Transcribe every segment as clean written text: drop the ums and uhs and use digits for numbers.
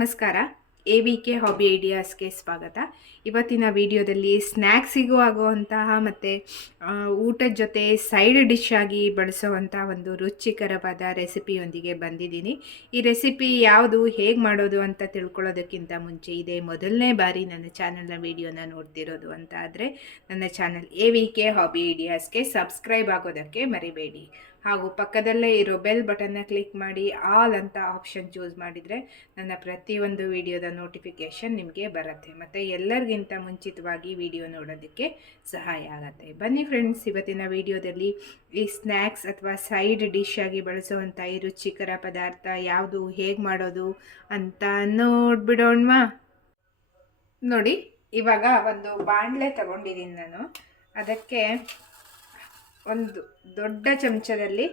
ನಮಸ್ಕಾರ. AVK hobby ಐಡಿಯಾಸ್ಗೆ ಸ್ವಾಗತ. ಇವತ್ತಿನ ವಿಡಿಯೋದಲ್ಲಿ ಸ್ನ್ಯಾಕ್ಸಿಗೂ ಆಗುವಂತಹ ಮತ್ತು ಊಟದ ಜೊತೆ ಸೈಡ್ ಡಿಶ್ ಆಗಿ ಬಳಸುವಂಥ ಒಂದು ರುಚಿಕರವಾದ ರೆಸಿಪಿಯೊಂದಿಗೆ ಬಂದಿದ್ದೀನಿ. ಈ ರೆಸಿಪಿ ಯಾವುದು, ಹೇಗೆ ಮಾಡೋದು ಅಂತ ತಿಳ್ಕೊಳ್ಳೋದಕ್ಕಿಂತ ಮುಂಚೆ ಇದೇ ಮೊದಲನೇ ಬಾರಿ ನನ್ನ ಚಾನಲ್ನ ವಿಡಿಯೋನ ನೋಡ್ತಿರೋದು ಅಂತ ಆದರೆ ನನ್ನ ಚಾನಲ್ AVK ಹಾಬಿ ಐಡಿಯಾಸ್ಗೆ ಸಬ್ಸ್ಕ್ರೈಬ್ ಆಗೋದಕ್ಕೆ ಮರಿಬೇಡಿ. ಹಾಗೂ ಪಕ್ಕದಲ್ಲೇ ಇರೋ ಬೆಲ್ ಬಟನ್ನ ಕ್ಲಿಕ್ ಮಾಡಿ ಆಲ್ ಅಂತ ಆಪ್ಷನ್ ಚೂಸ್ ಮಾಡಿದರೆ ನನ್ನ ಪ್ರತಿಯೊಂದು ವಿಡಿಯೋದ ನೋಟಿಫಿಕೇಷನ್ ನಿಮಗೆ ಬರುತ್ತೆ ಮತ್ತು ಎಲ್ಲರಿಗಿಂತ ಮುಂಚಿತವಾಗಿ ವಿಡಿಯೋ ನೋಡೋದಕ್ಕೆ ಸಹಾಯ ಆಗುತ್ತೆ. ಬನ್ನಿ ಫ್ರೆಂಡ್ಸ್, ಇವತ್ತಿನ ವಿಡಿಯೋದಲ್ಲಿ ಈ ಸ್ನ್ಯಾಕ್ಸ್ ಅಥವಾ ಸೈಡ್ ಡಿಶ್ ಆಗಿ ಬಳಸುವಂಥ ಈ ರುಚಿಕರ ಪದಾರ್ಥ ಯಾವುದು, ಹೇಗೆ ಮಾಡೋದು ಅಂತ ನೋಡ್ಬಿಡೋಣವಾ. ನೋಡಿ, ಇವಾಗ ಒಂದು ಬಾಣಲೆ ತಗೊಂಡಿದ್ದೀನಿ ನಾನು. ಅದಕ್ಕೆ ಒಂದು ದೊಡ್ಡ ಚಮಚದಲ್ಲಿ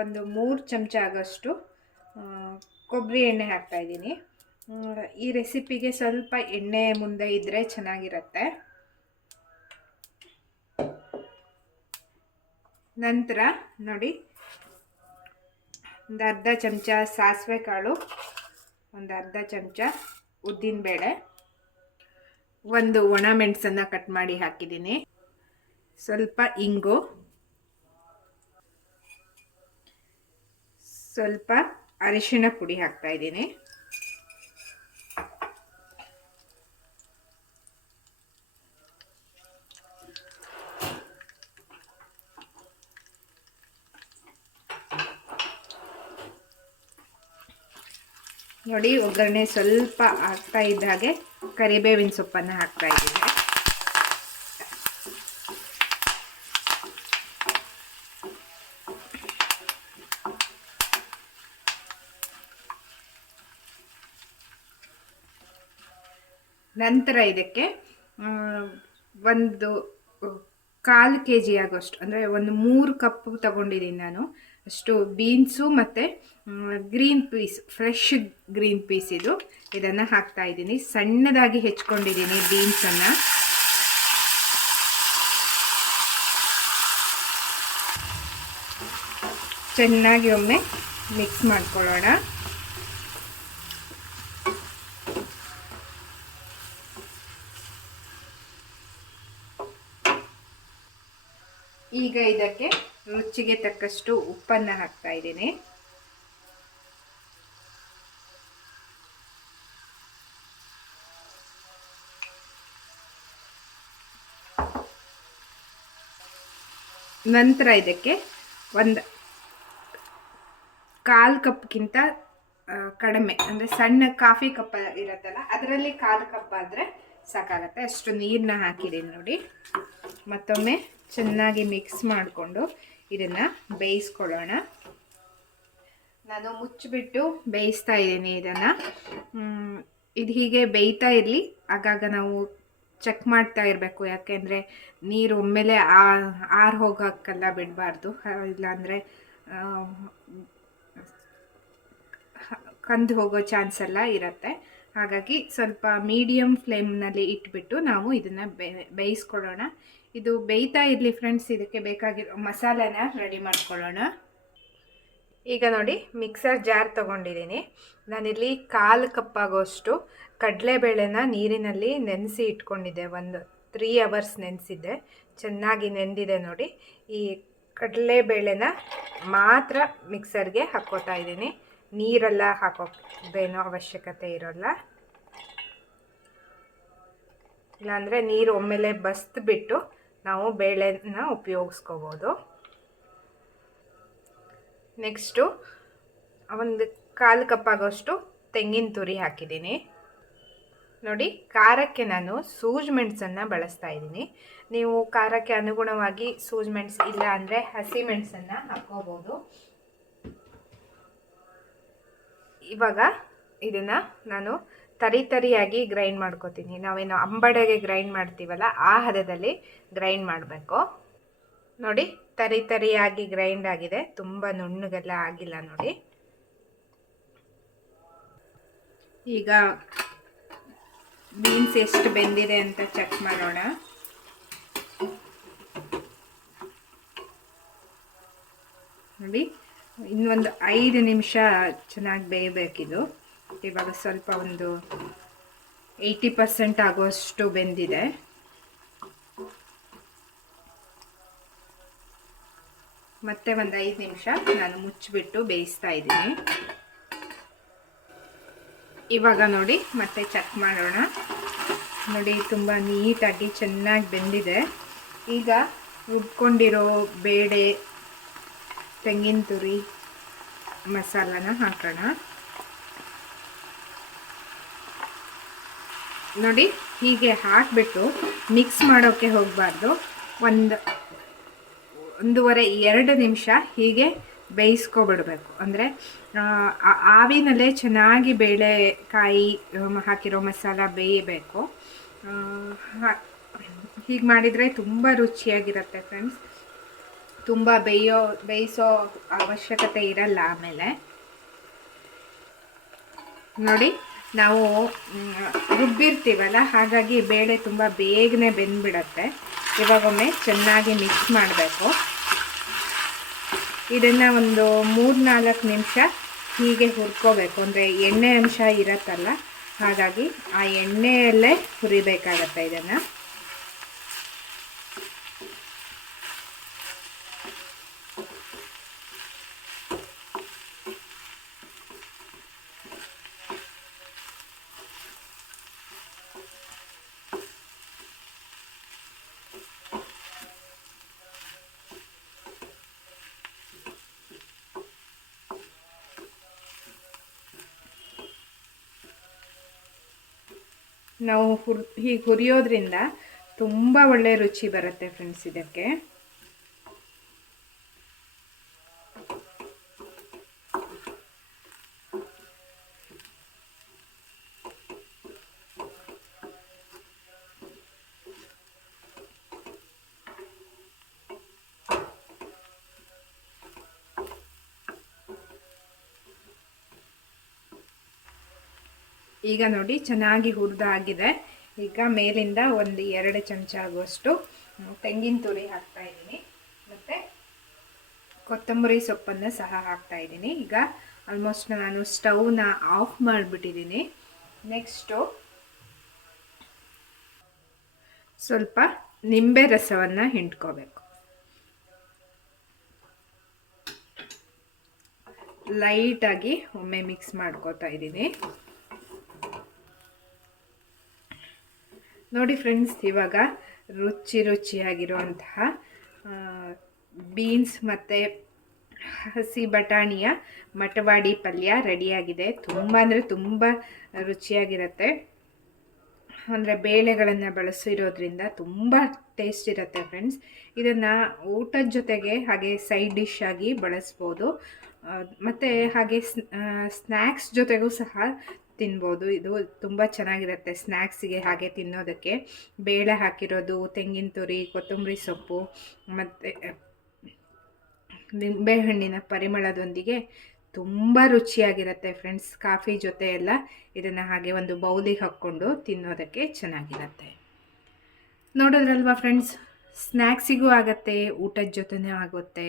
ಒಂದು 3 ಚಮಚ ಆಗೋಷ್ಟು ಕೊಬ್ಬರಿ ಎಣ್ಣೆ ಹಾಕ್ತಾಯಿದ್ದೀನಿ. ಈ ರೆಸಿಪಿಗೆ ಸ್ವಲ್ಪ ಎಣ್ಣೆ ಮುಂದೆ ಇದ್ದರೆ ಚೆನ್ನಾಗಿರುತ್ತೆ. ನಂತರ ನೋಡಿ, ಒಂದು ಅರ್ಧ ಚಮಚ ಸಾಸಿವೆ ಕಾಳು, ಒಂದು ಅರ್ಧ ಚಮಚ ಉದ್ದಿನಬೇಳೆ, ಒಂದು ಒಣ ಮೆಣಸನ್ನು ಕಟ್ ಮಾಡಿ ಹಾಕಿದ್ದೀನಿ, ಸ್ವಲ್ಪ ಇಂಗು, ಸ್ವಲ್ಪ ಅರಿಶಿಣ ಪುಡಿ ಹಾಕ್ತಾ ಇದ್ದೀನಿ, ನೋಡಿ ಒಗ್ಗರಣೆ ಸ್ವಲ್ಪ ಆಗ್ತಾ ಇದ್ದ ಹಾಗೆ ಕರಿಬೇವಿನ ಸೊಪ್ಪನ್ನು ಹಾಕ್ತಾ ಇದ್ದೀನಿ. ನಂತರ ಇದಕ್ಕೆ ಒಂದು 1/4 kg ಆಗೋಷ್ಟು, ಅಂದರೆ ಒಂದು 3 ಕಪ್ ತಗೊಂಡಿದ್ದೀನಿ ನಾನು ಅಷ್ಟು ಬೀನ್ಸು ಮತ್ತು green piece, fresh green piece ಇದನ್ನು ಹಾಕ್ತಾ ಇದ್ದೀನಿ. ಸಣ್ಣದಾಗಿ ಹೆಚ್ಕೊಂಡಿದ್ದೀನಿ ಬೀನ್ಸನ್ನು. ಚೆನ್ನಾಗಿ ಒಮ್ಮೆ ಮಿಕ್ಸ್ ಮಾಡ್ಕೊಳ್ಳೋಣ. ಈಗ ಇದಕ್ಕೆ ರುಚಿಗೆ ತಕ್ಕಷ್ಟು ಉಪ್ಪನ್ನು ಹಾಕ್ತಾ ಇದ್ದೀನಿ. ನಂತರ ಇದಕ್ಕೆ ಒಂದು 1/4 ಕಪ್ಗಿಂತ ಕಡಿಮೆ, ಅಂದರೆ ಸಣ್ಣ ಕಾಫಿ ಕಪ್ ಇರುತ್ತಲ್ಲ ಅದರಲ್ಲಿ 1/4 ಕಪ್ ಆದರೆ ಸಾಕಾಗತ್ತೆ, ಅಷ್ಟು ನೀರನ್ನ ಹಾಕಿದ್ದೀನಿ. ನೋಡಿ, ಮತ್ತೊಮ್ಮೆ ಚೆನ್ನಾಗಿ ಮಿಕ್ಸ್ ಮಾಡಿಕೊಂಡು ಇದನ್ನು ಬೇಯಿಸ್ಕೊಳ್ಳೋಣ. ನಾನು ಮುಚ್ಚಿಬಿಟ್ಟು ಬೇಯಿಸ್ತಾ ಇದ್ದೀನಿ ಇದನ್ನು. ಇದು ಹೀಗೆ ಬೇಯ್ತಾ ಇರಲಿ, ಆಗಾಗ ನಾವು ಚೆಕ್ ಮಾಡ್ತಾ ಇರಬೇಕು, ಯಾಕೆಂದರೆ ನೀರು ಒಮ್ಮೆಲೆ ಆರು ಹೋಗೋಕ್ಕೆಲ್ಲ ಬಿಡಬಾರ್ದು, ಇಲ್ಲಾಂದರೆ ಕಂದು ಹೋಗೋ ಚಾನ್ಸ್ ಎಲ್ಲ ಇರುತ್ತೆ. ಹಾಗಾಗಿ ಸ್ವಲ್ಪ ಮೀಡಿಯಮ್ ಫ್ಲೇಮ್ನಲ್ಲಿ ಇಟ್ಬಿಟ್ಟು ನಾವು ಇದನ್ನು ಬೇಯಿಸ್ಕೊಳ್ಳೋಣ. ಇದು ಬೇಯ್ತಾ ಇರಲಿ ಫ್ರೆಂಡ್ಸ್. ಇದಕ್ಕೆ ಬೇಕಾಗಿರೋ ಮಸಾಲೆನ ರೆಡಿ ಮಾಡ್ಕೊಳ್ಳೋಣ. ಈಗ ನೋಡಿ, ಮಿಕ್ಸರ್ ಜಾರ್ ತೊಗೊಂಡಿದ್ದೀನಿ. ನಾನಿಲ್ಲಿ 1/4 ಕಪ್ ಆಗೋಷ್ಟು ಕಡಲೆಬೇಳೆನ ನೀರಿನಲ್ಲಿ ನೆನೆಸಿ ಇಟ್ಕೊಂಡಿದ್ದೆ. ಒಂದು 3 ಅವರ್ಸ್ ನೆನೆಸಿದ್ದೆ, ಚೆನ್ನಾಗಿ ನೆಂದಿದೆ. ನೋಡಿ, ಈ ಕಡಲೆಬೇಳೆನ ಮಾತ್ರ ಮಿಕ್ಸರ್ಗೆ ಹಾಕ್ಕೋತಾ ಇದ್ದೀನಿ. ನೀರೆಲ್ಲ ಹಾಕೋದೇನೋ ಅವಶ್ಯಕತೆ ಇರೋಲ್ಲ, ಇಲ್ಲಾಂದರೆ ನೀರು ಒಮ್ಮೆಲೆ ಬಸ್ದುಬಿಟ್ಟು ನಾವು ಬೇಳೆನ ಉಪಯೋಗಿಸ್ಕೋಬೋದು. ನೆಕ್ಸ್ಟು ಒಂದು 1/4 ಕಪ್ ಆಗೋಷ್ಟು ತೆಂಗಿನ ತುರಿ ಹಾಕಿದ್ದೀನಿ. ನೋಡಿ, ಖಾರಕ್ಕೆ ನಾನು ಸೂಜಿ ಮೆಣಸನ್ನು ಬಳಸ್ತಾ ಇದ್ದೀನಿ. ನೀವು ಖಾರಕ್ಕೆ ಅನುಗುಣವಾಗಿ ಸೂಜಿ ಮೆಣಸು ಇಲ್ಲ ಅಂದರೆ ಹಸಿ ಮೆಣಸನ್ನು ಹಾಕ್ಕೋಬೋದು. ಇವಾಗ ಇದನ್ನು ನಾನು ತರಿಯಾಗಿ ಗ್ರೈಂಡ್ ಮಾಡ್ಕೋತೀನಿ. ನಾವೇನು ಅಂಬಡೆಗೆ ಗ್ರೈಂಡ್ ಮಾಡ್ತೀವಲ್ಲ ಆ ಹದದಲ್ಲಿ ಗ್ರೈಂಡ್ ಮಾಡಬೇಕು. ನೋಡಿ, ತರಿಯಾಗಿ ಗ್ರೈಂಡ್ ಆಗಿದೆ, ತುಂಬ ನುಣ್ಣಗೆಲ್ಲ ಆಗಿಲ್ಲ. ನೋಡಿ, ಈಗ ಬೀನ್ಸ್ ಎಷ್ಟು ಬೆಂದಿದೆ ಅಂತ ಚೆಕ್ ಮಾಡೋಣ. ನೋಡಿ, ಇನ್ನೊಂದು 5 ನಿಮಿಷ ಚೆನ್ನಾಗಿ ಬೇಯಬೇಕಿದು. ಇವಾಗ ಸ್ವಲ್ಪ ಒಂದು 80% ಆಗುವಷ್ಟು ಬೆಂದಿದೆ. ಮತ್ತೆ ಒಂದು 5 ನಿಮಿಷ ನಾನು ಮುಚ್ಚಿಬಿಟ್ಟು ಬೇಯಿಸ್ತಾ ಇದ್ದೀನಿ. ಇವಾಗ ನೋಡಿ ಮತ್ತೆ ಚೆಕ್ ಮಾಡೋಣ. ನೋಡಿ ತುಂಬ ನೀಟಾಗಿ ಚೆನ್ನಾಗಿ ಬೆಂದಿದೆ. ಈಗ ರುಬ್ಕೊಂಡಿರೋ ಬೇಳೆ, ತೆಂಗಿನ ತುರಿ ಮಸಾಲಾನ ಹಾಕೋಣ. ನೋಡಿ ಹೀಗೆ ಹಾಕಿಬಿಟ್ಟು ಮಿಕ್ಸ್ ಮಾಡೋಕ್ಕೆ ಹೋಗಬಾರ್ದು. ಒಂದೂವರೆ 2 ನಿಮಿಷ ಹೀಗೆ ಬೇಯಿಸ್ಕೊಬಿಡ್ಬೇಕು. ಅಂದರೆ ಆವಿನಲ್ಲೇ ಚೆನ್ನಾಗಿ ಬೇಳೆಕಾಯಿ ಹಾಕಿರೋ ಮಸಾಲ ಬೇಯಬೇಕು. ಹೀಗೆ ಮಾಡಿದರೆ ತುಂಬ ರುಚಿಯಾಗಿರುತ್ತೆ ಫ್ರೆಂಡ್ಸ್. ತುಂಬ ಬೇಯಿಸೋ ಅವಶ್ಯಕತೆ ಇರಲ್ಲ. ಆಮೇಲೆ ನೋಡಿ ನಾವು ರುಬ್ಬಿರ್ತೀವಲ್ಲ, ಹಾಗಾಗಿ ಬೇಳೆ ತುಂಬ ಬೇಗನೆ ಬೆಂದ್ಬಿಡತ್ತೆ. ಇವಾಗೊಮ್ಮೆ ಚೆನ್ನಾಗಿ ಮಿಕ್ಸ್ ಮಾಡಬೇಕು. ಇದನ್ನು ಒಂದು 3-4 ನಿಮಿಷ ಹೀಗೆ ಹುರ್ಕೋಬೇಕು. ಅಂದರೆ ಎಣ್ಣೆ ಅಂಶ ಇರತ್ತಲ್ಲ, ಹಾಗಾಗಿ ಆ ಎಣ್ಣೆಯಲ್ಲೇ ಹುರಿಬೇಕಾಗತ್ತೆ ಇದನ್ನು. ನಾವು ಹೀಗೆ ಹುರಿಯೋದ್ರಿಂದ ತುಂಬ ಒಳ್ಳೆ ರುಚಿ ಬರುತ್ತೆ ಫ್ರೆಂಡ್ಸ್ ಇದಕ್ಕೆ. ಈಗ ನೋಡಿ ಚೆನ್ನಾಗಿ ಹುರಿದಾಗಿದೆ. ಈಗ ಮೇಲಿಂದ ಒಂದು 2 ಚಮಚ ಆಗುವಷ್ಟು ತೆಂಗಿನ ತುರಿ ಹಾಕ್ತಾ ಇದ್ದೀನಿ. ಮತ್ತು ಕೊತ್ತಂಬರಿ ಸೊಪ್ಪನ್ನು ಸಹ ಹಾಕ್ತಾ ಇದ್ದೀನಿ. ಈಗ ಆಲ್ಮೋಸ್ಟ್ ನಾನು ಸ್ಟವ್ನ ಆಫ್ ಮಾಡಿಬಿಟ್ಟಿದ್ದೀನಿ. ನೆಕ್ಸ್ಟು ಸ್ವಲ್ಪ ನಿಂಬೆ ರಸವನ್ನು ಹಿಂಡ್ಕೋಬೇಕು. ಲೈಟಾಗಿ ಒಮ್ಮೆ ಮಿಕ್ಸ್ ಮಾಡ್ಕೋತಾ ಇದ್ದೀನಿ. ನೋಡಿ ಫ್ರೆಂಡ್ಸ್, ಇವಾಗ ರುಚಿಯಾಗಿರುವಂತಹ ಬೀನ್ಸ್ ಮತ್ತು ಹಸಿ ಬಟಾಣಿಯ ಮಟವಾಡಿ ಪಲ್ಯ ರೆಡಿಯಾಗಿದೆ. ತುಂಬ ಅಂದರೆ ತುಂಬ ರುಚಿಯಾಗಿರುತ್ತೆ. ಅಂದರೆ ಬೇಳೆಗಳನ್ನು ಬಳಸಿರೋದ್ರಿಂದ ತುಂಬ ಟೇಸ್ಟ್ ಇರುತ್ತೆ ಫ್ರೆಂಡ್ಸ್. ಇದನ್ನು ಊಟದ ಜೊತೆಗೆ ಹಾಗೆ ಸೈಡ್ ಡಿಶ್ ಆಗಿ ಬಳಸ್ಬೋದು. ಮತ್ತು ಹಾಗೆ ಸ್ನ್ಯಾಕ್ಸ್ ಜೊತೆಗೂ ಸಹ ತಿನ್ಬೋದು. ಇದು ತುಂಬ ಚೆನ್ನಾಗಿರುತ್ತೆ ಸ್ನ್ಯಾಕ್ಸಿಗೆ ಹಾಗೆ ತಿನ್ನೋದಕ್ಕೆ. ಬೇಳೆ ಹಾಕಿರೋದು, ತೆಂಗಿನ ತುರಿ, ಕೊತ್ತಂಬರಿ ಸೊಪ್ಪು ಮತ್ತು ನಿಂಬೆಹಣ್ಣಿನ ಪರಿಮಳದೊಂದಿಗೆ ತುಂಬ ರುಚಿಯಾಗಿರುತ್ತೆ ಫ್ರೆಂಡ್ಸ್. ಕಾಫಿ ಜೊತೆ ಎಲ್ಲ ಇದನ್ನು ಹಾಗೆ ಒಂದು ಬೌಲಿಗೆ ಹಾಕ್ಕೊಂಡು ತಿನ್ನೋದಕ್ಕೆ ಚೆನ್ನಾಗಿರುತ್ತೆ. ನೋಡೋದ್ರಲ್ವಾ ಫ್ರೆಂಡ್ಸ್, ಸ್ನ್ಯಾಕ್ಸಿಗೂ ಆಗುತ್ತೆ, ಊಟದ ಜೊತೆನೂ ಆಗುತ್ತೆ.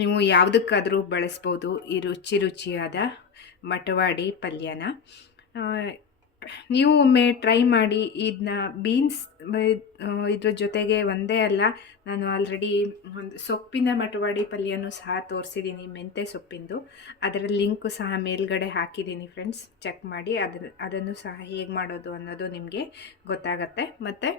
ನೀವು ಯಾವುದಕ್ಕಾದರೂ ಬಳಸ್ಬೋದು ಈ ರುಚಿಯಾದ ಮಟವಾಡಿ ಪಲ್ಯನ. ನೀವು ಒಮ್ಮೆ ಟ್ರೈ ಮಾಡಿ. ಇದನ್ನ ಬೀನ್ಸ್ ಇದ್ರ ಜೊತೆಗೆ ಒಂದೇ ಅಲ್ಲ, ನಾನು ಆಲ್ರೆಡಿ ಒಂದು ಸೊಪ್ಪಿನ ಮಟವಾಡಿ ಪಲ್ಯನೂ ಸಹ ತೋರಿಸಿದ್ದೀನಿ, ಮೆಂತ್ಯ ಸೊಪ್ಪಿಂದು. ಅದರ ಲಿಂಕು ಸಹ ಮೇಲ್ಗಡೆ ಹಾಕಿದ್ದೀನಿ ಫ್ರೆಂಡ್ಸ್, ಚೆಕ್ ಮಾಡಿ. ಅದನ್ನು ಸಹ ಹೇಗೆ ಮಾಡೋದು ಅನ್ನೋದು ನಿಮಗೆ ಗೊತ್ತಾಗತ್ತೆ. ಮತ್ತು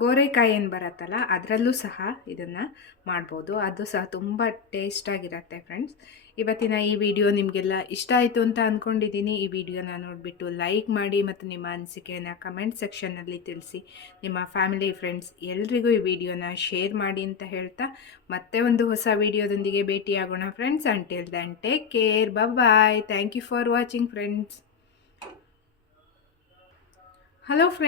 ಗೋರೆಕಾಯಿ ಏನು ಬರುತ್ತಲ್ಲ, ಅದರಲ್ಲೂ ಸಹ ಇದನ್ನು ಮಾಡ್ಬೋದು. ಅದು ಸಹ ತುಂಬ ಟೇಸ್ಟಾಗಿರುತ್ತೆ ಫ್ರೆಂಡ್ಸ್. ಇವತ್ತಿನ ಈ ವಿಡಿಯೋ ನಿಮಗೆಲ್ಲ ಇಷ್ಟ ಆಯಿತು ಅಂತ ಅಂದ್ಕೊಂಡಿದ್ದೀನಿ. ಈ ವಿಡಿಯೋನ ನೋಡಿಬಿಟ್ಟು ಲೈಕ್ ಮಾಡಿ ಮತ್ತು ನಿಮ್ಮ ಅನಿಸಿಕೆಯನ್ನು ಕಮೆಂಟ್ ಸೆಕ್ಷನ್ನಲ್ಲಿ ತಿಳಿಸಿ. ನಿಮ್ಮ ಫ್ಯಾಮಿಲಿ ಫ್ರೆಂಡ್ಸ್ ಎಲ್ರಿಗೂ ಈ ವಿಡಿಯೋನ ಶೇರ್ ಮಾಡಿ ಅಂತ ಹೇಳ್ತಾ, ಮತ್ತೆ ಒಂದು ಹೊಸ ವಿಡಿಯೋದೊಂದಿಗೆ ಭೇಟಿಯಾಗೋಣ friends. Until then take care, bye. Thank you for watching friends. Hello friends.